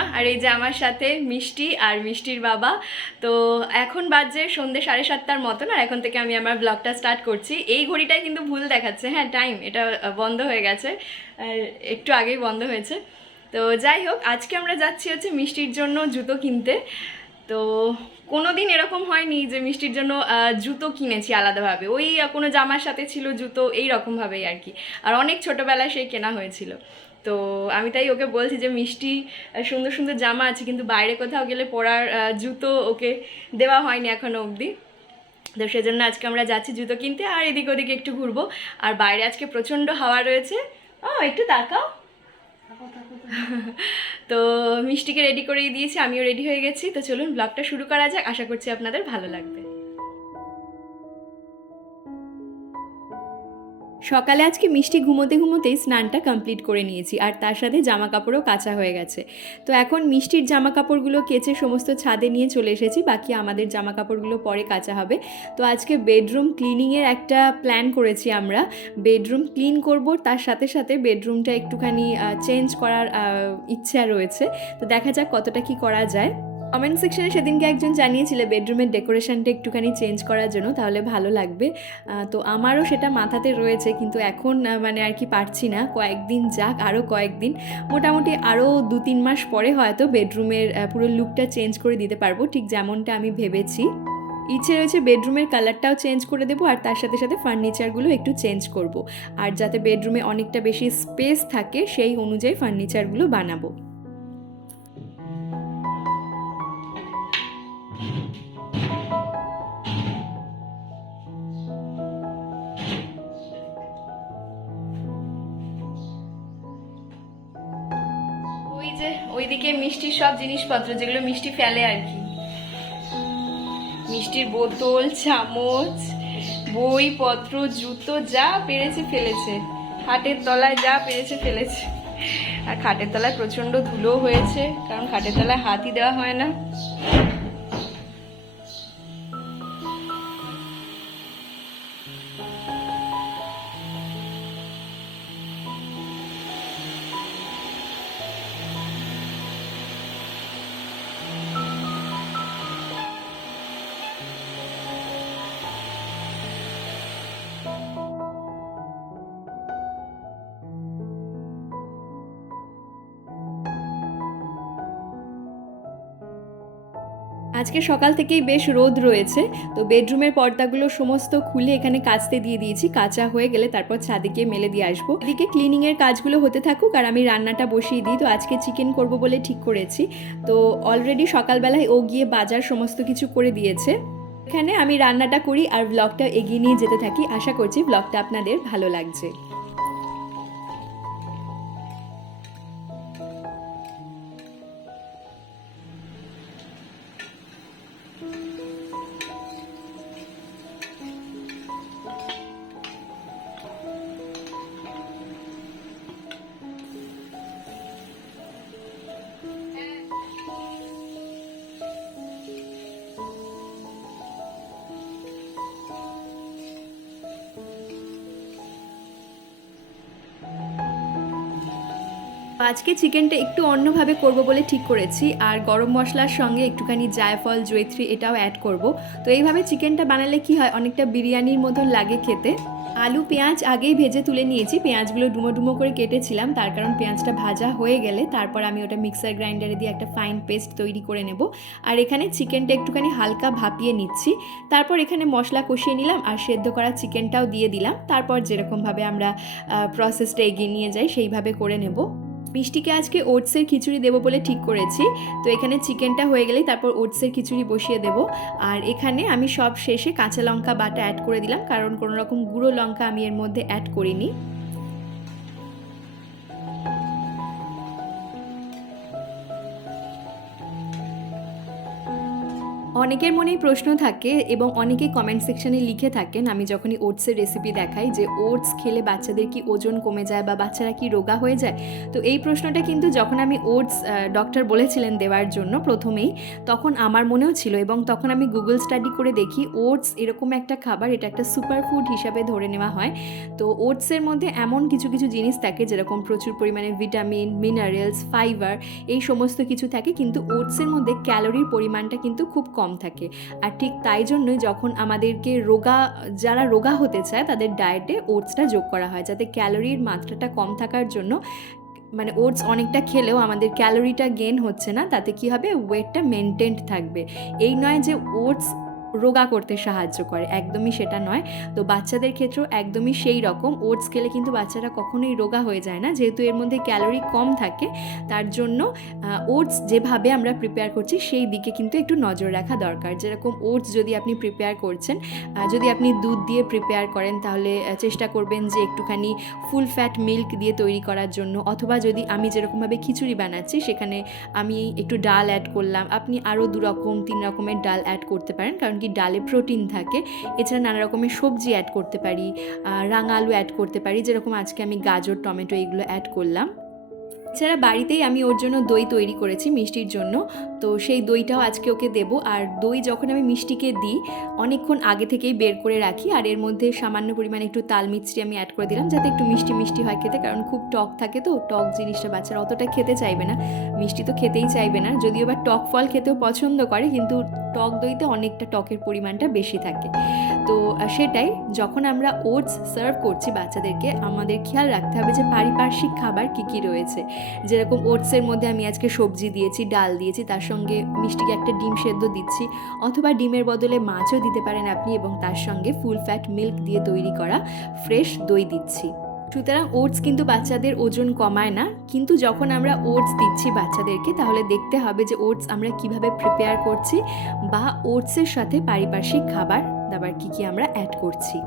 পূর্ণিমা আর এই যে আমার সাথে মিষ্টি আর মিষ্টির বাবা। তো এখন বাজে সন্ধ্যে সাড়ে সাতটার মতন, আর এখন থেকে আমি আমার ব্লগটা স্টার্ট করছি। এই ঘড়িটাই কিন্তু ভুল দেখাচ্ছে। হ্যাঁ টাইম এটা বন্ধ হয়ে গেছে। আর একটু আগেই বন্ধ হয়েছে। তো যাই হোক, আজকে আমরা যাচ্ছি হচ্ছে মিষ্টির জন্য জুতো কিনতে। তো কোনো দিন এরকম হয়নি যে মিষ্টির জন্য জুতো কিনেছি আলাদাভাবে। ওই কোনো জামার সাথে ছিল জুতো, এই রকমভাবেই আর কি। আর অনেক ছোটোবেলায় সেই কেনা হয়েছিল। তো আমি তাই ওকে বলছি যে মিষ্টি সুন্দর সুন্দর জামা আছে, কিন্তু বাইরে কোথাও গেলে পরার জুতো ওকে দেওয়া হয়নি এখনও অবধি। তো সেজন্য আজকে আমরা যাচ্ছি জুতো কিনতে আর এদিক ওদিক একটু ঘুরবো। আর বাইরে আজকে প্রচণ্ড হাওয়া রয়েছে। ও, একটু তাকাও। তো মিষ্টিকে রেডি করেই দিয়েছি, আমিও রেডি হয়ে গেছি। তো চলুন ব্লগটা শুরু করা যাক। আশা করছি আপনাদের ভালো লাগবে। সকালে আজকে মিষ্টি ঘুমোতে ঘুমোতেই স্নানটা কমপ্লিট করে নিয়েছি, আর তার সাথে জামা কাপড়ও কাঁচা হয়ে গেছে। তো এখন মিষ্টির জামা কাপড়গুলো কেচে সমস্ত ছাদে নিয়ে চলে এসেছি, বাকি আমাদের জামা কাপড়গুলো পরে কাচা হবে। তো আজকে বেডরুম ক্লিনিংয়ের একটা প্ল্যান করেছি আমরা বেডরুম ক্লিন করব, তার সাথে সাথে বেডরুমটা একটুখানি চেঞ্জ করার ইচ্ছা রয়েছে। তো দেখা যাক কতটা কি করা যায়। কমেন্ট সেকশনে সেদিনকে একজন জানিয়েছিল বেডরুমের ডেকোরেশনটা একটুখানি চেঞ্জ করার জন্য, তাহলে ভালো লাগবে। তো আমারও সেটা মাথাতে রয়েছে, কিন্তু এখন মানে আর কি পারছি না। কয়েকদিন যাক আরও কয়েকদিন। মোটামুটি আরও দু তিন মাস পরে হয়তো বেডরুমের পুরো লুকটা চেঞ্জ করে দিতে পারব, ঠিক যেমনটা আমি ভেবেছি। ইচ্ছে রয়েছে বেডরুমের কালারটাও চেঞ্জ করে দেবো, আর তার সাথে সাথে ফার্নিচারগুলো একটু চেঞ্জ করব। আর যাতে বেডরুমে অনেকটা বেশি স্পেস থাকে, সেই অনুযায়ী ফার্নিচারগুলো বানাবো। মিষ্টির সব জিনিসপত্র, যেগুলো মিষ্টি ফেলে আর কি। মিষ্টির বোতল, চামচ বই পত্র জুতো, যা পেরেছে ফেলেছে। খাটের তলায় যা পেরেছে ফেলেছে। আর খাটের তলায় প্রচণ্ড ধুলো হয়েছে, কারণ খাটের তলায় হাতই দেওয়া হয় না। আজকে সকাল থেকেই বেশ রোদ রয়েছে, তো বেডরুমের পর্দাগুলো সমস্ত খুলে এখানে কাচতে দিয়ে দিয়েছি, কাঁচা হয়ে গেলে তারপর ছাদে গিয়ে মেলে দিয়ে আসব। এদিকে ক্লিনিংয়ের কাজগুলো হতে থাকুক আর আমি রান্নাটা বসিয়ে দিই, তো আজকে চিকেন করব বলে ঠিক করেছি। তো অলরেডি সকালবেলায় ও গিয়ে বাজার সমস্ত কিছু করে দিয়েছে। এখানে আমি রান্নাটা করি আর ব্লগটা এগিয়ে নিয়ে যেতে থাকি। আশা করছি ব্লগটা আপনাদের ভালো লাগছে। আজকে চিকেনটা একটু অন্যভাবে করব বলে ঠিক করেছি, আর গরম মশলার সঙ্গে একটুখানি জায়ফল জৈত্রী এটাও অ্যাড করব। তো এইভাবে চিকেনটা বানালে কি হয়, অনেকটা বিরিয়ানির মতন লাগে খেতে। আলু, পেঁয়াজ আগেই ভেজে তুলে নিয়েছি, পেঁয়াজগুলো ডুমো ডুমো করে কেটেছিলাম, তার কারণ পেঁয়াজটা ভাজা হয়ে গেলে তারপর আমি ওটা মিক্সার গ্রাইন্ডারে দিয়ে একটা ফাইন পেস্ট তৈরি করে নেব। আর এখানে চিকেনটা একটুখানি হালকা ভাপিয়ে নিচ্ছি, তারপর এখানে মশলা কষিয়ে নিলাম, আর সেদ্ধ করা চিকেনটাও দিয়ে দিলাম। তারপর যেরকমভাবে আমরা প্রসেসটা এগিয়ে নিয়ে যাই, সেইভাবে করে নেব। মিষ্টিকে আজকে ওটসের খিচুড়ি দেবো বলে ঠিক করেছি। তো এখানে চিকেনটা হয়ে গেলেই তারপর ওটসের খিচুড়ি বসিয়ে দেব। আর এখানে আমি সব শেষে কাঁচা লঙ্কা বাটা অ্যাড করে দিলাম, কারণ কোনো রকম গুঁড়ো লঙ্কা আমি এর মধ্যে অ্যাড করিনি। অনেকের মনেই প্রশ্ন থাকে এবং অনেকেই কমেন্ট সেকশনে লিখে থাকেন, আমি যখনই ওটসের রেসিপি দেখাই যে ওটস খেলে বাচ্চাদের কি ওজন কমে যায় বা বাচ্চারা কি রোগা হয়ে যায়? তো এই প্রশ্নটা কিন্তু যখন আমি ওটস ডক্টর বলেছিলেন দেওয়ার জন্য প্রথমেই, তখন আমার মনেও ছিল এবং তখন আমি গুগল স্টাডি করে দেখি ওটস এরকম একটা খাবার, এটা একটা সুপার ফুড হিসাবে ধরে নেওয়া হয়। তো ওটসের মধ্যে এমন কিছু কিছু জিনিস থাকে যেরকম প্রচুর পরিমাণে ভিটামিন মিনারেলস ফাইবার এই সমস্ত কিছু থাকে, কিন্তু ওটসের মধ্যে ক্যালোরির পরিমাণটা কিন্তু খুব কম থাকে। আর ঠিক তাই জন্যই যখন আমাদেরকে রোগা, যারা রোগা হতে চায় তাদের ডায়েটে ওটসটা যোগ করা হয়, যাতে ক্যালোরির মাত্রাটা কম থাকার জন্য মানে ওটস অনেকটা খেলেও আমাদের ক্যালোরিটা গেন হচ্ছে না, তাতে কি হবে? ওয়েটটা মেনটেন্ড থাকবে। এই নয় যে ওটস রোগা করতে সাহায্য করে, একদমই সেটা নয়। তো বাচ্চাদের ক্ষেত্রেও একদমই সেই রকম। ওটস খেলে কিন্তু বাচ্চারা কখনোই রোগা হয়ে যায় না। যেহেতু এর মধ্যে ক্যালোরি কম থাকে, তার জন্য ওটস যেভাবে আমরা প্রিপেয়ার করছি, সেই দিকে কিন্তু একটু নজর রাখা দরকার। যেরকম ওটস যদি আপনি প্রিপেয়ার করছেন যদি আপনি দুধ দিয়ে প্রিপেয়ার করেন, তাহলে চেষ্টা করবেন যে একটুখানি ফুল ফ্যাট মিল্ক দিয়ে তৈরি করার জন্য। অথবা যদি আমি যেরকমভাবে খিচুড়ি বানাচ্ছি, সেখানে আমি একটু ডাল অ্যাড করলাম। আপনি আরও দু রকম তিন রকমের ডাল অ্যাড করতে পারেন। কারণ কি ডালে প্রোটিন থাকে। এছাড়া নানা রকমের সবজি অ্যাড করতে পারি রাঙা আলু অ্যাড করতে পারি, যেরকম আজকে আমি গাজর, টমেটো এগুলো অ্যাড করলাম। এছাড়া বাড়িতেই আমি ওর জন্য দই তৈরি করেছি মিষ্টির জন্য। তো সেই দইটাও আজকে ওকে দেবো। আর দই যখন আমি মিষ্টিকে দিই, অনেকক্ষণ আগে থেকেই বের করে রাখি। আর এর মধ্যে সামান্য পরিমাণে একটু তাল মিষ্টি আমি অ্যাড করে দিলাম, যাতে একটু মিষ্টি মিষ্টি হয় খেতে। কারণ খুব টক থাকে তো, টক জিনিসটা বাচ্চারা অতটা খেতে চাইবে না। মিষ্টি তো খেতেই চাইবে না। যদিও বা টক ফল খেতেও পছন্দ করে, কিন্তু টক দইতে অনেকটা টকের পরিমাণটা বেশি থাকে। তো সেটাই যখন আমরা ওটস সার্ভ করছি বাচ্চাদেরকে, আমাদের খেয়াল রাখতে হবে যে পারিপার্শ্বিক খাবার কী কী রয়েছে। যেরকম ওটসের মধ্যে আমি আজকে সবজি দিয়েছি, ডাল দিয়েছি, তার সঙ্গে মিষ্টিকে একটা ডিম সেদ্ধ দিচ্ছি, অথবা ডিমের বদলে মাছও দিতে পারেন আপনি এবং তার সঙ্গে ফুল ফ্যাট মিল্ক দিয়ে তৈরি করা ফ্রেশ দই দিচ্ছি। সুতরাং ওটস কিন্তু বাচ্চাদের ওজন কমায় না, কিন্তু যখন আমরা ওটস দিচ্ছি বাচ্চাদেরকে, তাহলে দেখতে হবে যে ওটস আমরা কীভাবে প্রিপেয়ার করছি বা ওটসের সাথে পারিপার্শ্বিক খাবার দাবার কী কী আমরা অ্যাড করছি।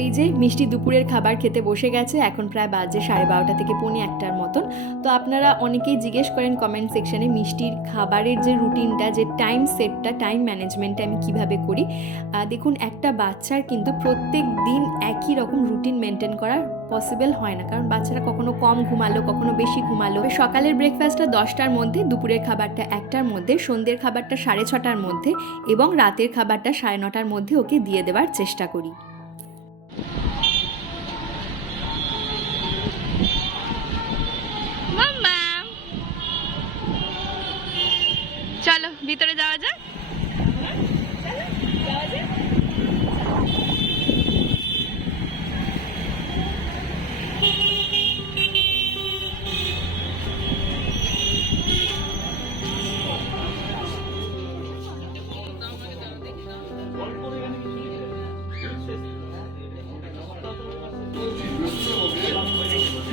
এই যে মিষ্টি দুপুরের খাবার খেতে বসে গেছে, এখন প্রায় বাজে সাড়ে বারোটা থেকে পৌনে একটার মতন। তো আপনারা অনেকেই জিজ্ঞেস করেন কমেন্ট সেকশানে মিষ্টির খাবারের যে রুটিনটা যে টাইম সেটটা টাইম ম্যানেজমেন্টটা আমি কীভাবে করি। দেখুন, একটা বাচ্চার কিন্তু প্রত্যেক দিন একই রকম রুটিন মেনটেন করা পসিবল হয় না। কারণ বাচ্চারা কখনো কম ঘুমালো, কখনো বেশি ঘুমালো। সকালের ব্রেকফাস্টটা দশটার মধ্যে, দুপুরের খাবারটা একটার মধ্যে, সন্ধ্যের খাবারটা সাড়ে ছটার মধ্যে এবং রাতের খাবারটা সাড়ে নটার মধ্যে ওকে দিয়ে দেওয়ার চেষ্টা করি। ভিতরে যাওয়া যায়?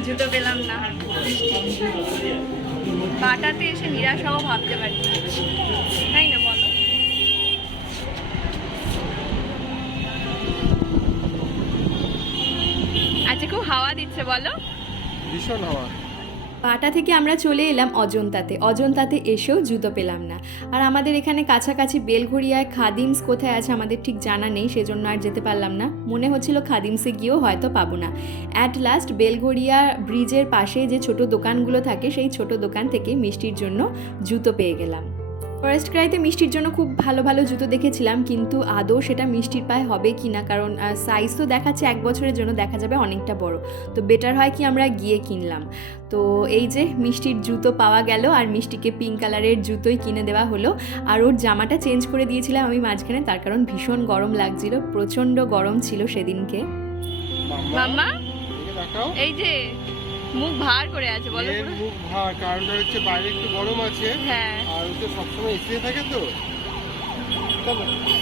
জুতো পেলাম না। বাটাতে এসে নিরাশ হব ভাবতে পারি তাই না, বলো? আজকে খুব হাওয়া দিচ্ছে, বলো। ভীষণ হাওয়া। পাটা থেকে আমরা চলে এলাম অজন্তাতে। অজন্তাতে এসেও জুতো পেলাম না। আর আমাদের এখানে কাছাকাছি বেলঘড়িয়ায় খাদিমস কোথায় আছে আমাদের ঠিক জানা নেই, সেজন্য আর যেতে পারলাম না। মনে হচ্ছিল খাদিমসে গিয়েও হয়তো পাবো না। অ্যাট লাস্ট বেলঘড়িয়া ব্রিজের পাশে যে ছোট দোকানগুলো থাকে, সেই ছোট দোকান থেকে মিষ্টির জন্য জুতো পেয়ে গেলাম। ফরেস্ট ক্রাইতে মিষ্টির জন্য খুব ভালো ভালো জুতো দেখেছিলাম কিন্তু আদৌ সেটা মিষ্টির পায়ে হবে কি না কারণ সাইজ তো দেখাচ্ছে এক বছরের জন্য দেখা যাবে অনেকটা বড়। তো বেটার হয় কি আমরা গিয়ে কিনলাম। তো এই যে মিষ্টির জুতো পাওয়া গেল আর মিষ্টিকে পিঙ্ক কালারের জুতোই কিনে দেওয়া হলো। আর ওর জামাটা চেঞ্জ করে দিয়েছিলাম আমি মাঝখানে তার কারণ ভীষণ গরম লাগছিল প্রচণ্ড গরম ছিল সেদিনকে। মাম্মা এই যে মুখ ভার করে আছে বলো মুখ ভার কারণটা হচ্ছে বাইরে একটু গরম আছে। হ্যাঁ। সবসময় এসে থাকে তো? চলো।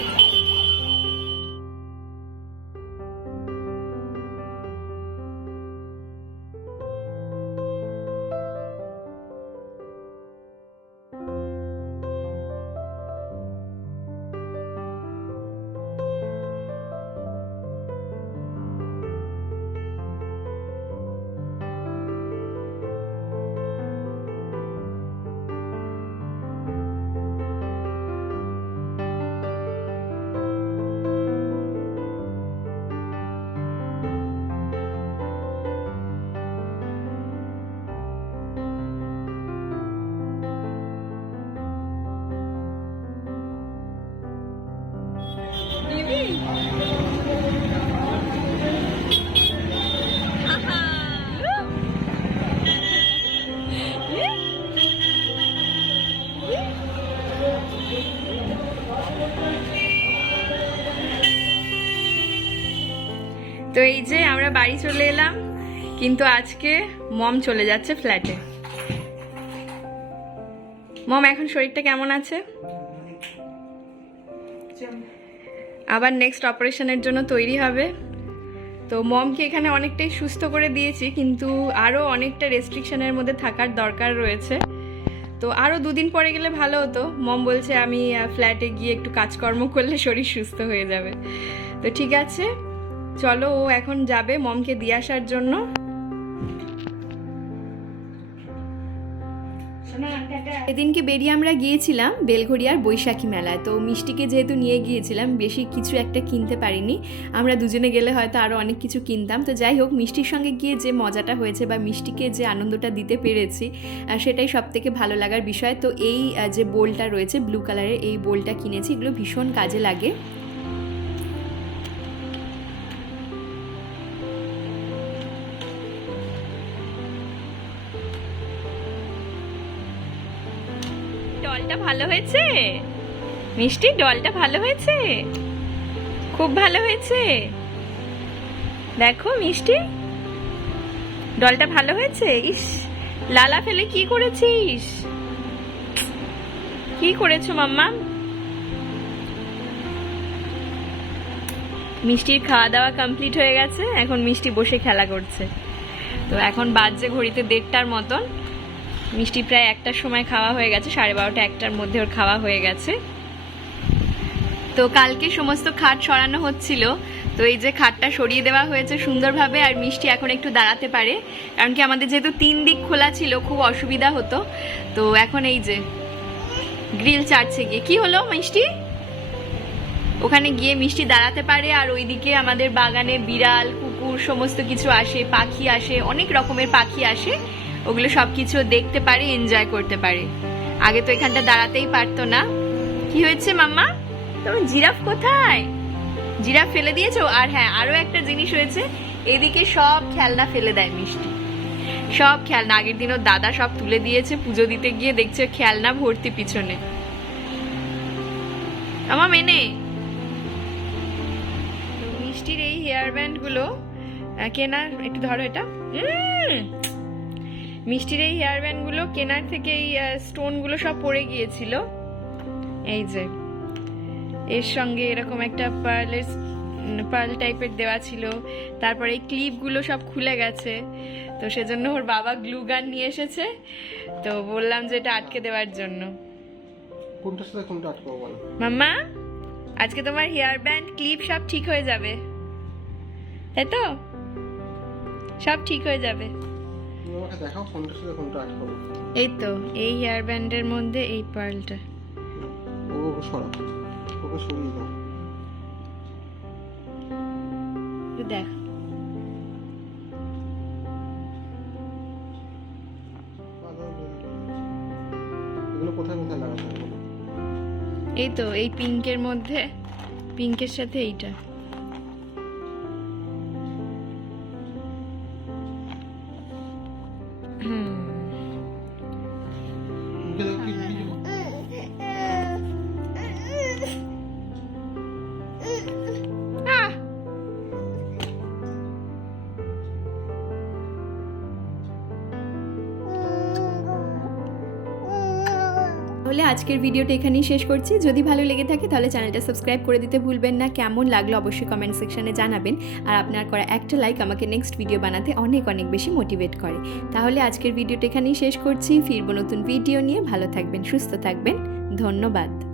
বাড়ি চলে এলাম, কিন্তু আজকে মম চলে যাচ্ছে ফ্ল্যাটে। মম, এখন শরীরটা কেমন আছে? আবার নেক্সট অপারেশনের জন্য তৈরি হবে। তো মমকে এখানে অনেকটাই সুস্থ করে দিয়েছি, কিন্তু আরও অনেকটা রেস্ট্রিকশনের মধ্যে থাকার দরকার রয়েছে। তো আরও দুদিন পরে গেলে ভালো হতো। মম বলছে, আমি ফ্ল্যাটে গিয়ে একটু কাজকর্ম করলে শরীর সুস্থ হয়ে যাবে। তো ঠিক আছে চলো ও এখন যাবে মমকে দিয়ে আসার জন্য। এদিনকে বেরিয়ে আমরা গিয়েছিলাম বেলঘড়িয়ার বৈশাখী মেলায়। তো মিষ্টিকে যেহেতু নিয়ে গিয়েছিলাম বেশি কিছু একটা কিনতে পারিনি। আমরা দুজনে গেলে হয়তো আরও অনেক কিছু কিনতাম। তো যাই হোক মিষ্টির সঙ্গে গিয়ে যে মজাটা হয়েছে বা মিষ্টিকে যে আনন্দটা দিতে পেরেছি সেটাই সব থেকে ভালো লাগার বিষয়। তো এই যে বোলটা রয়েছে ব্লু কালারের এই বোলটা কিনেছি। এগুলো ভীষণ কাজে লাগে। ডলটা ভালো হয়েছে? মিষ্টি ডলটা ভালো হয়েছে? খুব ভালো হয়েছে? দেখো মিষ্টি। ডলটা ভালো হয়েছে? ইস, লালা ফেলে কি করেছিস? কি করেছ মাম্মা? মিষ্টির খাওয়া দাওয়া কমপ্লিট হয়ে গেছে। এখন মিষ্টি বসে খেলা করছে। তো এখন বাজছে ঘড়িতে দেড়টার মতন। মিষ্টি প্রায় একটার সময় খাওয়া হয়ে গেছে, সাড়ে বারোটা একটার মধ্যে ওর খাওয়া হয়ে গেছে। তো কালকে সমস্ত খাট সরানো হচ্ছিল, তো এই যে খাটটা সরিয়ে দেওয়া হয়েছে সুন্দরভাবে, আর মিষ্টি এখন একটু দাঁড়াতে পারে, কারণ কি আমাদের যেহেতু তিন দিক খোলা ছিল, খুব অসুবিধা হতো। তো এখন এই যে, গ্রিল চাটছে গিয়ে। কি হলো মিষ্টি? ওখানে গিয়ে মিষ্টি দাঁড়াতে পারে, আর ওইদিকে আমাদের বাগানে বিড়াল, কুকুর, সমস্ত কিছু আসে, পাখি আসে, অনেক রকমের পাখি আসে। ওগুলো সব কিছু দেখতে পারে এনজয় করতে পারে। আগে তো এখানটা দাঁড়াতেই পারতো না। কি হয়েছে মাম্মা? তোমার জিরাফ কোথায়? জিরাফ ফেলে দিয়েছ? আর হ্যাঁ আরও একটা জিনিস হয়েছে। এদিকে সব খেলনা ফেলে দেয় মিষ্টি। সব খেলনা, আগের দিনও দাদা সব তুলে দিয়েছে, পুজো দিতে গিয়ে দেখছে খেলনা ভর্তি পিছনে। আমার মেনে? মিষ্টির এই হেয়ার ব্যান্ডগুলো কেনার, একটু ধরো এটা। মিষ্টির এই হেয়ার ব্যান্ডগুলো কেনার থেকে এই স্টোনগুলো সব পড়ে গিয়েছিল। এই যে এর সঙ্গে এরকম একটা পার্লের পার্ল টাইপের দেওয়া ছিল। তারপরে এই ক্লিপগুলো সব খুলে গেছে। তো সেজন্য ওর বাবা গ্লু গান নিয়ে এসেছে। তো বললাম যে এটা আটকে দেওয়ার জন্য। কোনটার সাথে কোনটা আটকাবো বলো? মাম্মা আজকে তোমার হেয়ার ব্যান্ড ক্লিপ সব ঠিক হয়ে যাবে। তাই তো? সব ঠিক হয়ে যাবে। আমাকে দেখাও কোনটা আটকাবো এই তো এই হেয়ার ব্যান্ডের মধ্যে এই পার্লটা ও ওকে সরাও ওকে সরিয়ে দাও। দেখ। এগুলো কোথায় কোথায় লাগাতে হবে এই তো এই পিঙ্কের মধ্যে পিঙ্কের সাথে এইটা। তাহলে আজকের ভিডিওটা এখানেই শেষ করছি। যদি ভালো লেগে থাকে তাহলে চ্যানেলটা সাবস্ক্রাইব করে দিতে ভুলবেন না। কেমন লাগল অবশ্যই কমেন্ট সেকশানে জানাবেন। আর আপনার করা একটা লাইক আমাকে নেক্সট ভিডিও বানাতে অনেক অনেক বেশি মোটিভেট করে। তাহলে আজকের ভিডিওটা এখানেই শেষ করছি। ফিরবো নতুন ভিডিও নিয়ে। ভালো থাকবেন, সুস্থ থাকবেন। ধন্যবাদ।